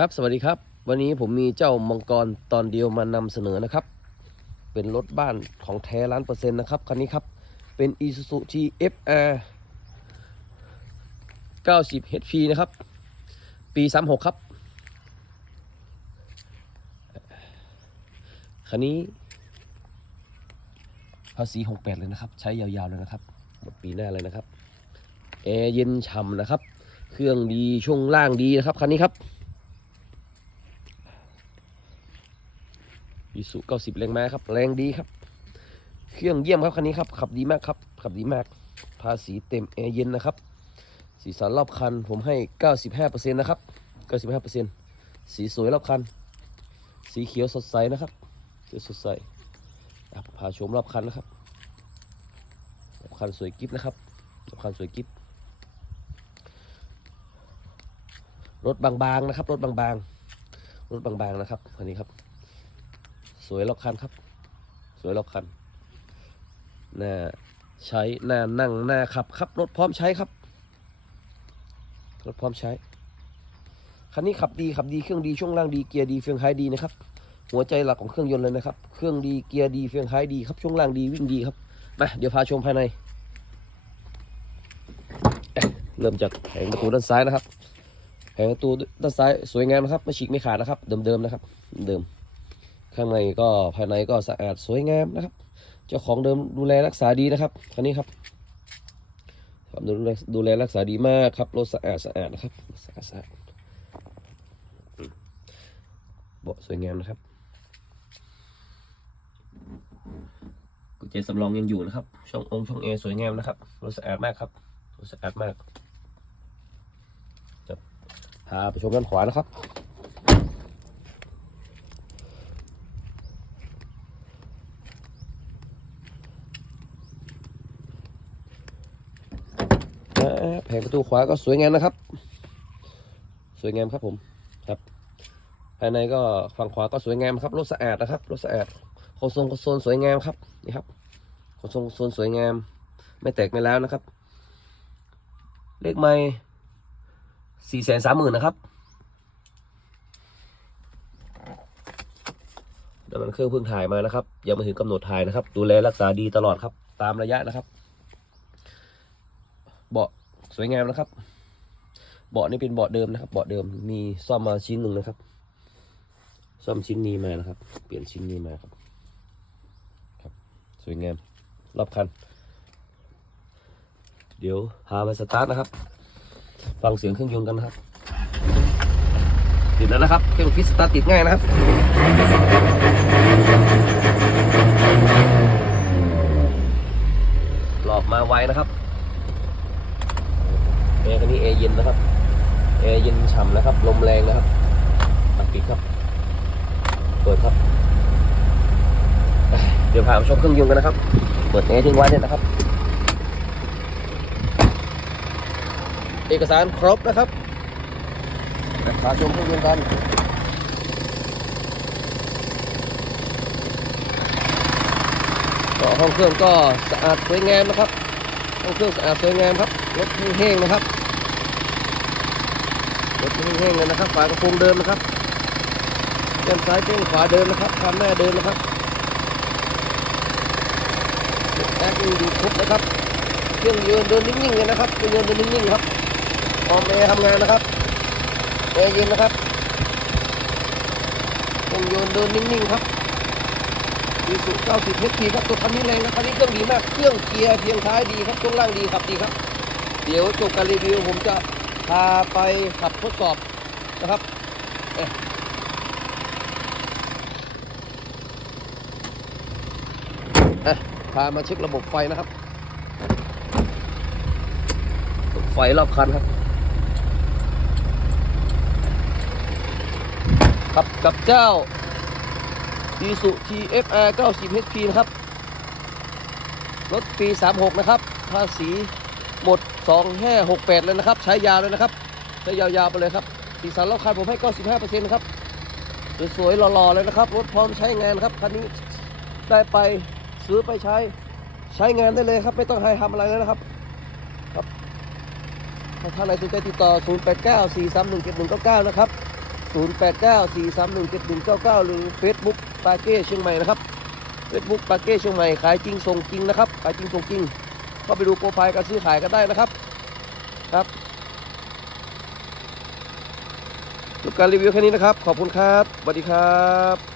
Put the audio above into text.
ครับ สวัสดีครับ วันนี้ผมมีเจ้ามังกรตอนเดียวมานำเสนอนะครับ เป็นรถบ้านของแท้ล้านเปอร์เซ็นต์นะครับ คันนี้ครับ เป็น Isuzu TFR 90 HP นะครับ ปี 36 ครับ คันนี้ ภาษี 68 เลยนะครับ ใช้ยาวๆเลยนะครับ หมดปีหน้าเลยนะครับ แอร์เย็นฉ่ำนะครับ เครื่องดีช่วงล่างดีนะครับ คันนี้ครับ อีสุ90แรงม้าครับ แรงดีครับ เครื่องเยี่ยมครับคันนี้ครับ ขับดีมากครับ ขับดีมาก ภาษีเต็มแอร์เย็นนะครับ สีสันรอบคันผมให้95%นต์นะครับ95%สีสวยรอบคัน สีเขียวสดใสนะครับเขียวสดใสพาชมรอบคันนะครับรอบคันสวยกิฟนะครับรอบคันสวยกิฟรถบางๆนะครับ รถบางๆ รถบางๆนะครับคันนี้ครับ สวยรอบคันครับ สวยรอบคันหน้าใช้หน้านั่งหน้าขับครับ รถพร้อมใช้ครับ รถพร้อมใช้ คันนี้ขับดีขับดีเครื่องดีช่วงล่างดีเกียร์ดีเฟืองท้ายดีนะครับ หัวใจหลักของเครื่องยนต์เลยนะครับ เครื่องดีเกียร์ดีเฟืองท้ายดีครับช่วงล่างดีวิ่งดีครับมาเดี๋ยวพาชมภายใน เริ่มจากแผงประตูด้านซ้ายนะครับแผงประตูด้านซ้ายสวยงามนะครับไม่ฉีกไม่ขาดนะครับ เดิมๆนะครับ เดิม ข้างในก็ภายในก็สะอาดสวยงามนะครับ เจ้าของเดิมดูแลรักษาดีนะครับคันนี้ครับดูแลดูแลรักษาดีมากครับรถสะอาดสะอาดนะครับสะอาดสะอาดเบาะสวยงามนะครับกุญแจสำรองยังอยู่นะครับ ช่ององค์ช่องเอร์สวยงามนะครับรถสะอาดมากครับรถสะอาดมากจะพาไปชมด้านขวานะครับ แผงประตูขวาก็สวยงามนะครับ สวยงามครับผมครับ ภายในก็ฝั่งขวาก็สวยงามครับรถสะอาดนะครับรถสะอาดโครงทรงโครงโซนสวยงามครับนี่ครับโครงทรงโครงโซนสวยงาม ไม่แตกไม่แล้วนะครับ เลขไม่สี่แสนสามหมื่นนะครับเดี๋ยวมันเครื่องเพิ่งถ่ายมานะครับ ยังไม่ถึงกำหนดถ่ายนะครับ ดูแลรักษาดีตลอดครับ ตามระยะนะครับ เบาะสวยงามนะครับ เบาะนี่เป็นเบาะเดิมนะครับ เบาะเดิมมีซ่อมมาชิ้นหนึ่งนะครับ ซ่อมชิ้นนี้มานะครับ เปลี่ยนชิ้นนี้มาครับ ครับ สวยงามรอบคัน เดี๋ยวพามาสตาร์ทนะครับ ฟังเสียงเครื่องยนต์กันนะครับติดแล้วนะครับเครื่องฟิตสตาร์ติดง่ายนะครับ หลอกมาไวนะครับ แอร์คันนี้แอร์เย็นนะครับแอร์เย็นฉ่ำนะครับ ลมแรงนะครับปิดครับ เปิดครับ เดี๋ยวพาไปชมเครื่องยนต์กันนะครับ เปิดแอร์ทิ้งไว้เนี่ยนะครับ เอกสารครบนะครับพาชมเครื่องยนต์กันห้องเครื่องก็สะอาดสวยงามนะครับ ห้อเครื่องสะอาดสวยงามครับรถแห้งนะครับรถแห้งเลยนะครับ ฝากระโปรงเดิมนะครับแก้มซ้ายแก้มขวาเดิมนะครับคันหน้าเดิมนะครับแอร์ยังอยู่ครบนะครับ เครื่องยนต์เดินนิ่งๆเลยนะครับเครื่องยนต์เดินนิ่งๆครับออมแอร์ทำงานนะครับแอร์เย็นนะครับเครื่องยนต์เดินนิ่งๆครับ ดีสุด90 HP ครับตัวคันนี้แรงนะคันนี้เครื่องดีมาก เครื่องเกียร์เพียงท้ายดีครับช่วงล่างดีครับดีครับ เดี๋ยวจบการรีวิวผมจะพาไปขับทดสอบนะครับเอะพามาเช็คระบบไฟนะครับระบบไฟรอบคันครับขับกับเจ้า i s u TFR 90 HP นะครับ รถปี 36 นะครับ ภาษีหมด 2568 เลยนะครับ ใช้ยาวเลยนะครับ ใช้ยาวๆไปเลยครับสีสันรอบคันผมให้ 95%นะครับ สวยๆหล่อๆเลยนะครับ รถพร้อมใช้งานครับ คันนี้ได้ไปซื้อไปใช้ใช้งานได้เลยครับ ไม่ต้องให้ทำอะไรเลยนะครับครับถ้าท่านใดสนใจติดต่อ 0894317199 นะครับ 0894317099 หรือ Facebook ปาเก้เชียงใหม่นะครับ Facebook ปาเก้เชียงใหม่ขายจริงส่งจริงนะครับขายจริงส่งจริงก็ไปดูโปรไฟล์การซื้อขายกันได้นะครับครับจบการรีวิวแค่นี้นะครับ ขอบคุณครับสวัสดีครับ